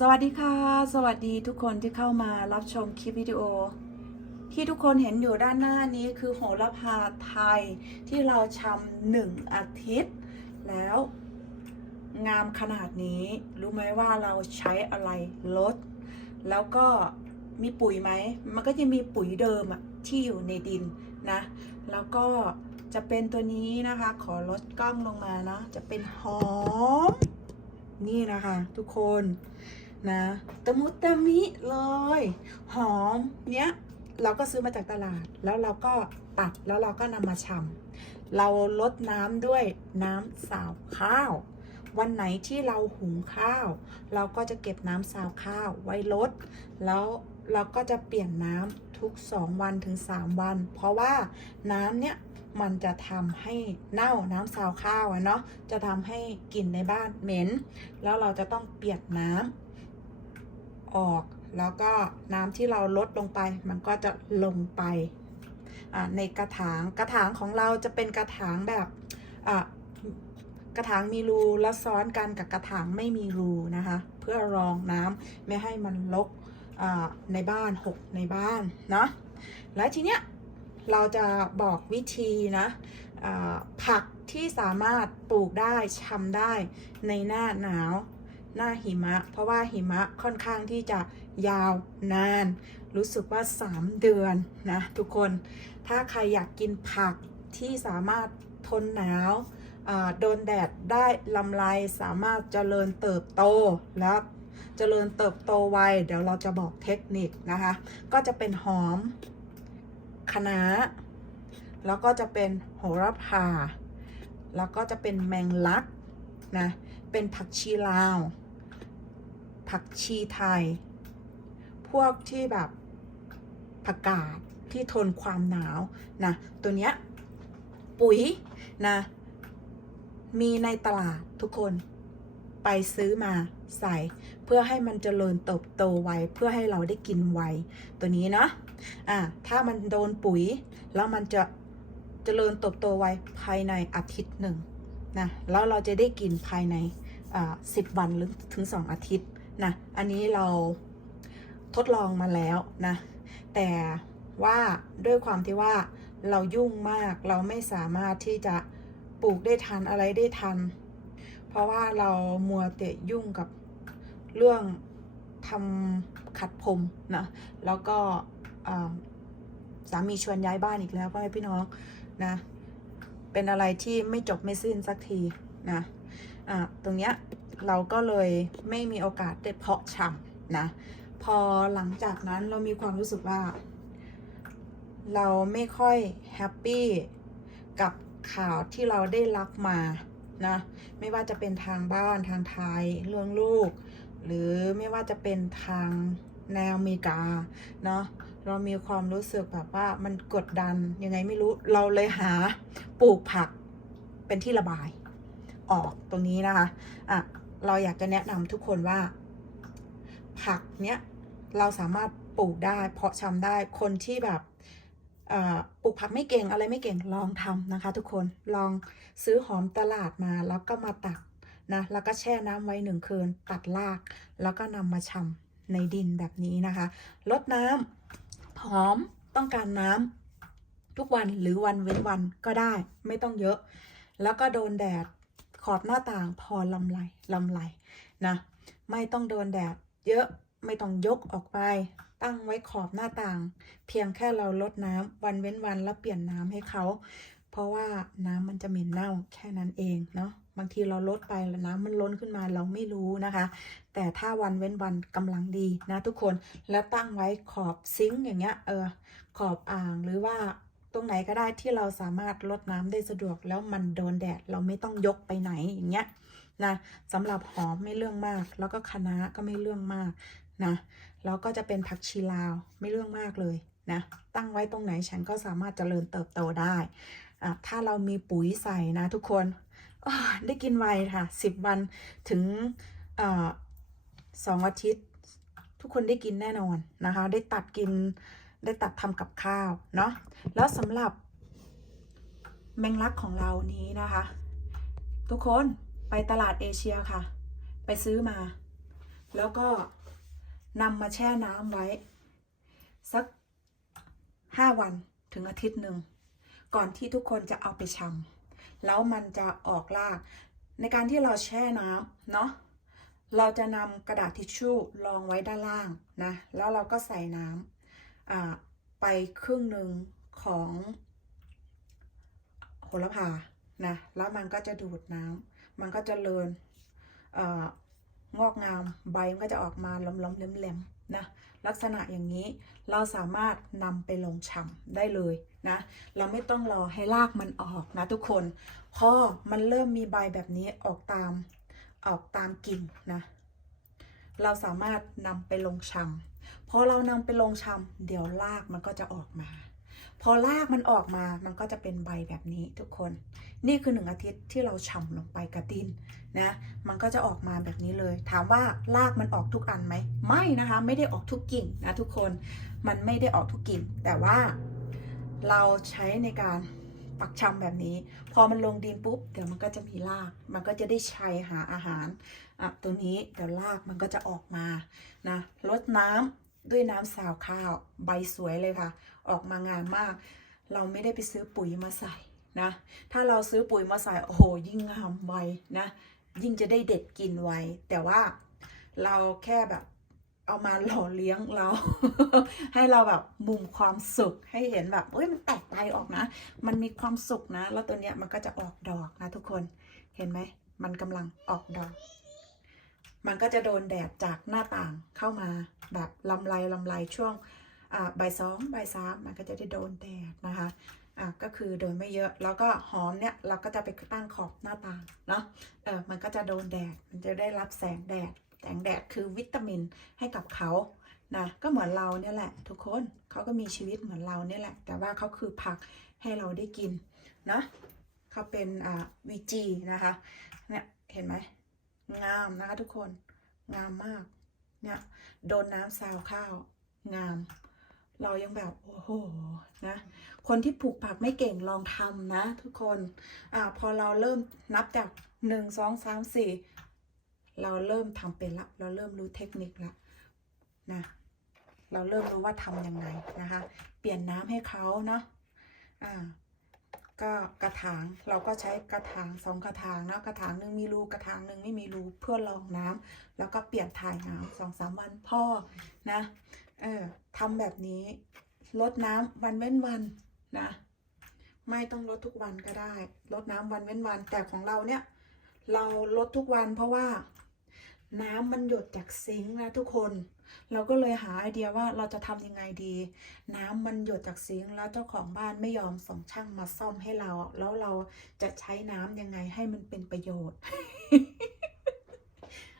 สวัสดีค่ะ สวัสดีทุกคนที่เข้ามารับชมคลิปวิดีโอ ที่ทุกคนเห็นอยู่ด้านหน้านี้คือโหระพาไทยที่เราชำหนึ่งอาทิตย์ แล้ว งามขนาดนี้ รู้ไหมว่าเราใช้อะไรลด แล้วก็มีปุ๋ยไหม มันก็จะมีปุ๋ยเดิมอะที่อยู่ในดินนะ แล้วก็จะเป็นตัวนี้นะคะ ขอลดกล้องลงมานะ จะเป็นหอม นี่นะคะ ทุกคน นะตะมุตะมิเลย หอมเนี้ยเราก็ซื้อมาจากตลาด แล้วเราก็ตัดแล้วเราก็นำมาชำเราลดน้ำด้วยน้ำสาวข้าว วันไหนที่เราหุงข้าว เราก็จะเก็บน้ำสาวข้าวไว้ลด แล้วเราก็จะเปลี่ยนน้ำทุก 2 วันถึง 3 วัน เพราะว่าน้ำเนี้ยมันจะทำให้เน่าน้ำสาวข้าวเนาะจะทำให้กลิ่นในบ้านเหม็น แล้วเราจะต้องเปลี่ยนน้ำ ออก แล้วก็น้ำที่เราลดลงไป มันก็จะลงไปในกระถางกระถางของเราจะเป็นกระถางแบบกระถางมีรูแล้วซ้อนกันกับกระถางไม่มีรูนะคะ เพื่อรองน้ำไม่ให้มันลกในบ้านหกในบ้านเนาะแล้วทีเนี้ยเราจะบอกวิธีนะผักที่สามารถปลูกได้ชำได้ในหน้าหนาว หน้าหิมะ เพราะว่าหิมะค่อนข้างที่จะยาวนาน รู้สึกว่า 3 เดือนนะทุกคน ถ้าใครอยากกินผักที่สามารถทนหนาวโดนแดดได้ลำไรสามารถเจริญเติบโตแล้วเจริญเติบโตไวเดี๋ยวเราจะบอกเทคนิคนะคะ ก็จะเป็นหอมคะน้าแล้วก็จะเป็นโหระพา แล้วก็จะเป็นแมงลักนะ เป็นผักชีลาว ผักชีไทย พวกที่แบบผักกาดที่ทนความหนาวนะ ตัวเนี้ยปุ๋ยนะ มีในตลาดทุกคนไปซื้อมาใส่เพื่อให้มันเจริญเติบโตไวเพื่อให้เราได้กินไวตัวนี้เนาะอะถ้ามันโดนปุ๋ย แล้วมันจะเจริญเติบโตไวภายในอาทิตย์หนึ่งนะแล้วเราจะได้กินภายในสิบวันหรือถึงสองอาทิตย์ นะอันนี้เราทดลองมาแล้วนะ แต่ว่าด้วยความที่ว่าเรายุ่งมากเราไม่สามารถที่จะปลูกได้ทันอะไรได้ทัน เพราะว่าเรามัวแต่ยุ่งกับเรื่องทำขัดผมนะแล้วก็สามีชวนย้ายบ้านอีกแล้วพ่อแม่พี่น้องนะ เป็นอะไรที่ไม่จบไม่สิ้นสักทีนะอะตรงเนี้ย เราก็เลยไม่มีโอกาสได้เพาะชำนะ พอหลังจากนั้นเรามีความรู้สึกว่า เราไม่ค่อยแฮปปี้กับข่าวที่เราได้รับมานะ ไม่ว่าจะเป็นทางบ้านทางไทยเรื่องลูก หรือไม่ว่าจะเป็นทางแนวอเมริกาเนาะเรามีความรู้สึกแบบว่ามันกดดันยังไงไม่รู้เราเลยหาปลูกผักเป็นที่ระบายออกตรงนี้นะคะ อะ เราอยากจะแนะนำทุกคนว่า ผักเนี้ยเราสามารถปลูกได้ เพาะชำได้คนที่แบบปลูกผักไม่เก่งอะไรไม่เก่งลองทำนะคะ ทุกคนลองซื้อหอมตลาดมาแล้วก็มาตักนะแล้วก็แช่น้ำไว้หนึ่งคืนตัดราก แล้วก็นำมาชำในดินแบบนี้นะคะลดน้ำหอมต้องการน้ำทุกวันหรือวันเว้นวันก็ได้ไม่ต้องเยอะ แล้วก็โดนแดด ขอบหน้าต่างพอลำไรลำไรนะ ไม่ต้องโดนแดดเยอะไม่ต้องยกออกไป ตั้งไว้ขอบหน้าต่าง เพียงแค่เราลดน้ำวันเว้นวันแล้วเปลี่ยนน้ำให้เขา เพราะว่าน้ำมันจะเหม็นเน่าแค่นั้นเองเนาะบางทีเราลดไปแล้วน้ำมันล้นขึ้นมาเราไม่รู้นะคะ แต่ถ้าวันเว้นวันกำลังดีนะทุกคนแล้วตั้งไว้ขอบซิงค์อย่างเงี้ยเออขอบอ่างหรือว่า รงไหนก็ได้ที่เราสามารถลดน้ำได้สะดวก แล้วมันโดนแดดเราไม่ต้องยกไปไหนอย่างเงี้ยนะสำหรับหอมไม่เรื่องมาก แล้วก็คะน้าก็ไม่เรื่องมากนะแล้วก็จะเป็นผักชีลาวไม่เรื่องมากเลยนะตั้งไว้ตรงไหนฉันก็สามารถเจริญเติบโตได้อะถ้าเรามีปุ๋ยใส่นะทุกคนได้กินไวค่ะสิบวันถึงอสองอาทิตย์ ทุกคนได้กินแน่นอนนะคะ ได้ตัดกิน ได้ตัดทำกับข้าวเนาะแล้วสำหรับแมงลักของเรานี้นะคะ ทุกคนไปตลาดเอเชียค่ะ ไปซื้อมา แล้วก็นำมาแช่น้ำไว้ สักห้าวันถึงอาทิตย์หนึ่ง ก่อนที่ทุกคนจะเอาไปชำแล้วมันจะออกราก ในการที่เราแช่น้ำเนาะเราจะนำกระดาษทิชชู่รองไว้ด้านล่างนะ แล้วเราก็ใส่น้ำ ไปครึ่งหนึ่งของโหระพานะแล้วมันก็จะดูดน้ำมันก็จะเลินองอกงามใบมันก็จะออกมาล้มๆแหลมๆนะลักษณะอย่างนี้เราสามารถนำไปลงชำได้เลยนะเราไม่ต้องรอให้รากมันออกนะทุกคนพอมันเริ่มมีใบแบบนี้ออกตามออกตามกิ่งนะเราสามารถนำไปลงชำ พอเรานำไปลงชำเดี๋ยวรากมันก็จะออกมา พอรากมันออกมามันก็จะเป็นใบแบบนี้ทุกคน นี่คือหนึ่งอาทิตย์ที่เราชำลงไปกระดินนะมันก็จะออกมาแบบนี้เลย ถามว่ารากมันออกทุกอันไหมไม่นะคะ ไม่ได้ออกทุกกิ่งนะทุกคนมันไม่ได้ออกทุกกิ่ง แต่ว่าเราใช้ในการ ปักชำแบบนี้ พอมันลงดินปุ๊บ เดี๋ยวมันก็จะมีราก มันก็จะได้ชัยหาอาหารอะตัวนี้เดี๋ยวรากมันก็จะออกมานะลดน้ำด้วยน้ำสาวข้าวใบสวยเลยค่ะ ออกมางามมาก เราไม่ได้ไปซื้อปุ๋ยมาใส่นะ ถ้าเราซื้อปุ๋ยมาใส่โอ้โหยิ่งงามไวนะ ยิ่งจะได้เด็ดกินไวแต่ว่าเราแค่แบบ เอามาหล่อเลี้ยงเรา ให้เราแบบมุมความสุขให้เห็นแบบเอ้ยมันแตกใบออกนะ มันมีความสุขนะ แล้วตัวเนี้ยมันก็จะออกดอกนะทุกคนเห็นไหม มันกำลังออกดอก มันก็จะโดนแดดจากหน้าต่างเข้ามาแบบลำไรลำไรช่วงอ่าบ่ายสองบ่ายสามมันก็จะได้โดนแดดนะคะอะก็คือโดนไม่เยอะแล้วก็หอมเนี่ยเราก็จะไปตั้งขอบหน้าต่างเนาะเออมันก็จะโดนแดดมันจะได้รับแสงแดด แสงแดดคือวิตามินให้กับเขานะก็เหมือนเราเนี่ยแหละ ทุกคนเขาก็มีชีวิตเหมือนเราเนี่ยแหละ แต่ว่าเขาคือผักให้เราได้กินนะเขาเป็นอ่าวีจีนะคะเนี่ยเห็นไหมงามนะคะทุกคนงามมากเนี่ยโดนน้ำซาวข้าวงาม เรายังแบบโอ้โหนะคนที่ปลูกผักไม่เก่งลองทำนะ ทุกคนอ่าพอเราเริ่มนับจากหนึ่งสองสามสี่ เราเริ่มทำเป็นละเราเริ่มรู้เทคนิคละนะเราเริ่มรู้ว่าทำยังไงนะคะ เปลี่ยนน้ำให้เขาเนาะอ่าก็กระถางเราก็ใช้กระถางสองกระถางนะกระถางหนึ่งมีรูกระถางหนึ่งไม่มีรูเพื่อรองน้ำแล้วก็เปลี่ยนถ่ายน้ำสองสามวันพ่อนะเออทำแบบนี้ลดน้ำวันเว้นวันนะ ไม่ต้องลดทุกวันก็ได้ลดน้ำวันเว้นวัน แต่ของเราเนี่ย เราลดทุกวันเพราะว่า น้ำมันหยดจากซิงค์นะทุกคน เราก็เลยหาไอเดียว่าเราจะทำยังไงดี น้ำมันหยดจากซิงค์แล้วเจ้าของบ้านไม่ยอมส่งช่างมาซ่อมให้เรา แล้วเราจะใช้น้ำยังไงให้มันเป็นประโยชน์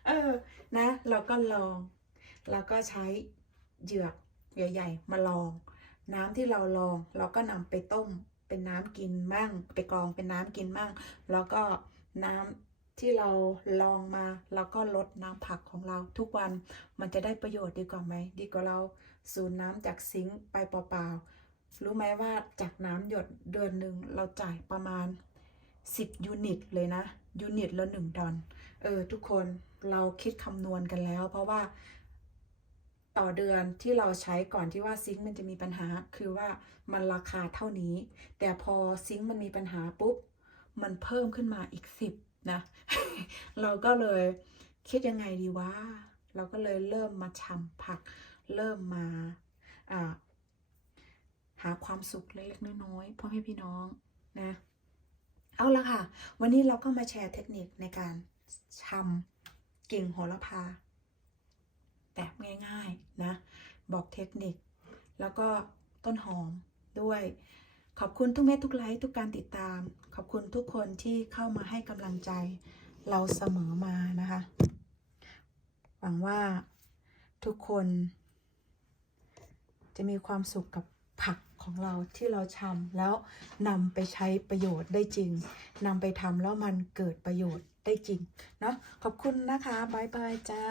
เออ นะ เราก็ลอง เราก็ใช้เหยือกใหญ่ๆมาลอง น้ำที่เราลอง เราก็นำไปต้มเป็นน้ำกินมั่ง ไปกรองเป็นน้ำกินมั่ง แล้วก็น้ำ ที่เราลองมาเราก็ลดน้ำผักของเราทุกวันมันจะได้ประโยชน์ดีกว่าไหมดีกว่าเราสูนน้ำจากซิงค์ไปเปล่าๆรู้ไหมว่าจากน้ำหยดเดือนหนึ่งเราจ่ายประมาณ 10 ยูนิตเลยนะ ยูนิตละ1ดอลเออทุกคนเราคิดคำนวณกันแล้ว เพราะว่าต่อเดือนที่เราใช้ก่อนที่ว่าซิงค์มันจะมีปัญหา คือว่ามันราคาเท่านี้ แต่พอซิงค์มันมีปัญหาปุ๊บ มันเพิ่มขึ้นมาอีกสิบ นะ เราก็เลยคิดยังไงดีวะเราก็เลยเริ่มมาชำผัก เริ่มมาอ่าหาความสุขเล็กๆน้อยๆพ่อแม่พี่น้องนะ เอาละค่ะ วันนี้เราก็มาแชร์เทคนิคในการชำกิ่งโหระพา แบบง่ายๆนะ บอกเทคนิค แล้วก็ต้นหอมด้วย ขอบคุณทุกเม็ดทุกไลค์ทุกการติดตาม ขอบคุณทุกคนที่เข้ามาให้กำลังใจ เราเสมอมานะคะ หวังว่าทุกคน จะมีความสุขกับผักของเราที่เราชำแล้วนำไปใช้ประโยชน์ได้จริงนำไปทำแล้วมันเกิดประโยชน์ได้จริง เนาะขอบคุณนะคะบ๊ายบายจ้า